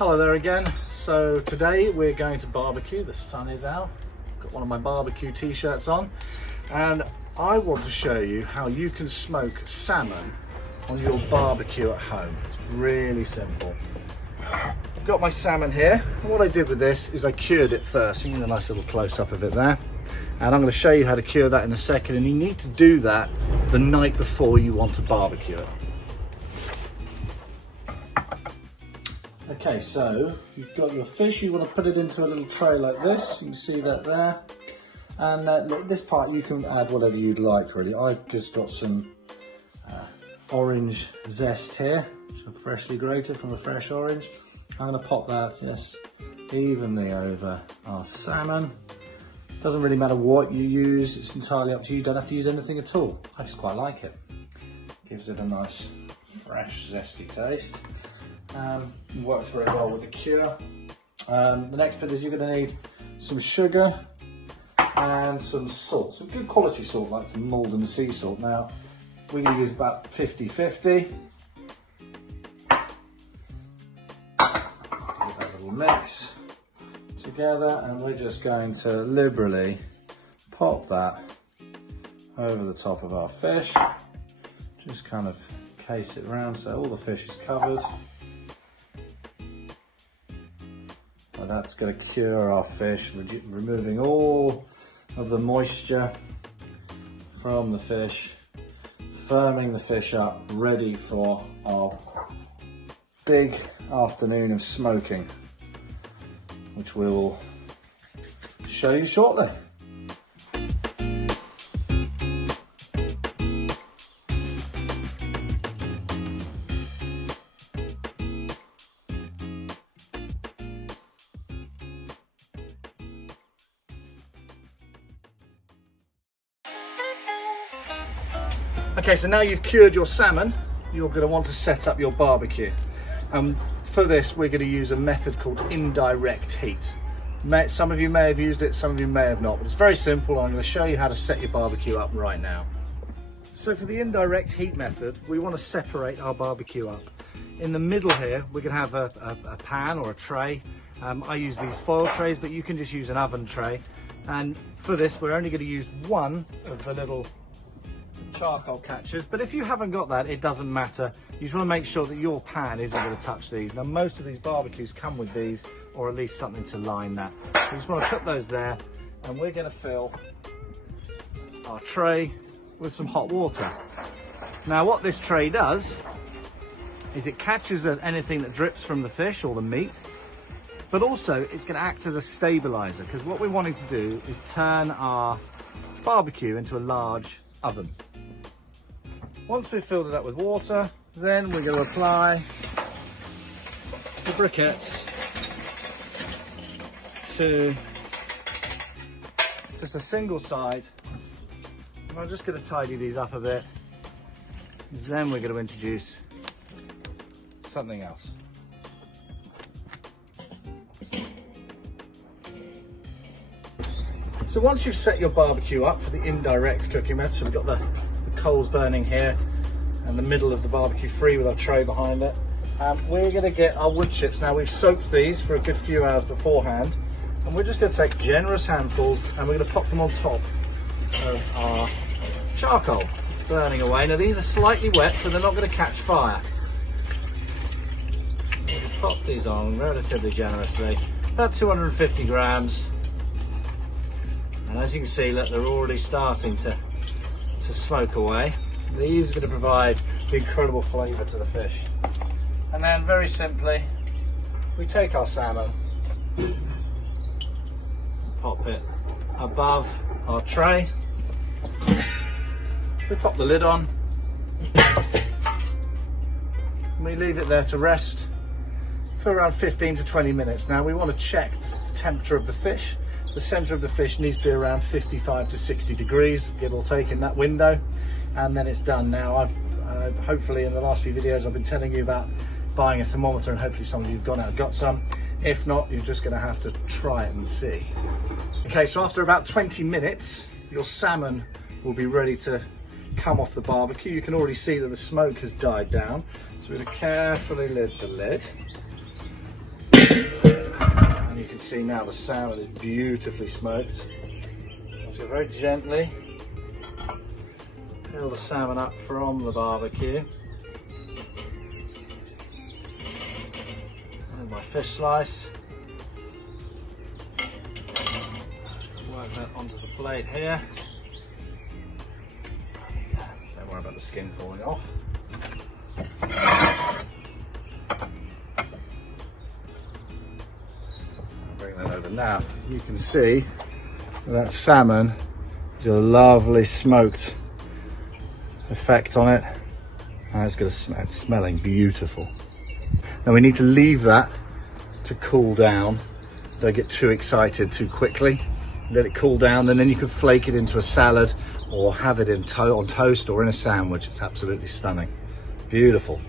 Hello there again. So today we're going to barbecue. The sun is out. Got one of my barbecue t-shirts on, and I want to show you how you can smoke salmon on your barbecue at home. It's really simple. I've got my salmon here, and what I did with this is I cured it first. You can get a nice little close-up of it there. And I'm going to show you how to cure that in a second, and you need to do that the night before you want to barbecue it. Okay, so you've got your fish, you want to put it into a little tray like this. You can see that there. And look, this part you can add whatever you'd like really. I've just got some orange zest here, which I've freshly grated from a fresh orange. I'm going to pop that, yes, evenly over our salmon. Doesn't really matter what you use, it's entirely up to you. You don't have to use anything at all. I just quite like it. Gives it a nice, fresh, zesty taste. Works very well with the cure. The next bit is you're going to need some sugar and some salt, some good quality salt like some Malden sea salt. Now we're going to use about 50-50. Give that little mix together, and we're just going to liberally pop that over the top of our fish. Just kind of case it round so all the fish is covered. That's going to cure our fish, removing all of the moisture from the fish, firming the fish up, ready for our big afternoon of smoking, which we will show you shortly. Okay, so now you've cured your salmon, you're going to want to set up your barbecue. For this, we're going to use a method called indirect heat. Some of you may have used it, some of you may have not, but it's very simple. I'm going to show you how to set your barbecue up right now. So for the indirect heat method, we want to separate our barbecue up. In the middle here, we're going to have a pan or a tray. I use these foil trays, but you can just use an oven tray. And for this, we're only going to use one of the little charcoal catchers, but if you haven't got that, it doesn't matter. You just want to make sure that your pan isn't going to touch these. Now most of these barbecues come with these, or at least something to line that. So you just want to put those there, and we're going to fill our tray with some hot water. Now what this tray does is it catches anything that drips from the fish or the meat, but also it's going to act as a stabilizer, because what we're wanting to do is turn our barbecue into a large oven. Once we've filled it up with water, then we're going to apply the briquettes to just a single side. And I'm just going to tidy these up a bit. Then we're going to introduce something else. So once you've set your barbecue up for the indirect cooking method, so we've got the coals burning here and the middle of the barbecue free with our tray behind it, we're going to get our wood chips. Now we've soaked these for a good few hours beforehand, and we're just going to take generous handfuls and we're going to pop them on top of our charcoal burning away. Now these are slightly wet, so they're not going to catch fire. We'll just pop these on relatively generously, about 250 grams. And as you can see, look, they're already starting to smoke away. These are going to provide the incredible flavour to the fish. And then very simply, we take our salmon, pop it above our tray, we pop the lid on, and we leave it there to rest for around 15 to 20 minutes. Now we want to check the temperature of the fish. The centre of the fish needs to be around 55 to 60 degrees, give or take, in that window, and then it's done. Now I've hopefully in the last few videos I've been telling you about buying a thermometer, and hopefully some of you have gone out and got some. If not, you're just going to have to try it and see. Okay, so after about 20 minutes your salmon will be ready to come off the barbecue. You can already see that the smoke has died down, so we're going to carefully lid the lid. And you can see now the salmon is beautifully smoked. So very gently peel the salmon up from the barbecue. And my fish slice. Work that onto the plate here. Don't worry about the skin falling off. Bring that over now. You can see that salmon is a lovely smoked effect on it, and it's going to it's smelling beautiful. Now we need to leave that to cool down. Don't get too excited too quickly. Let it cool down, and then you can flake it into a salad or have it on toast or in a sandwich. It's absolutely stunning. Beautiful.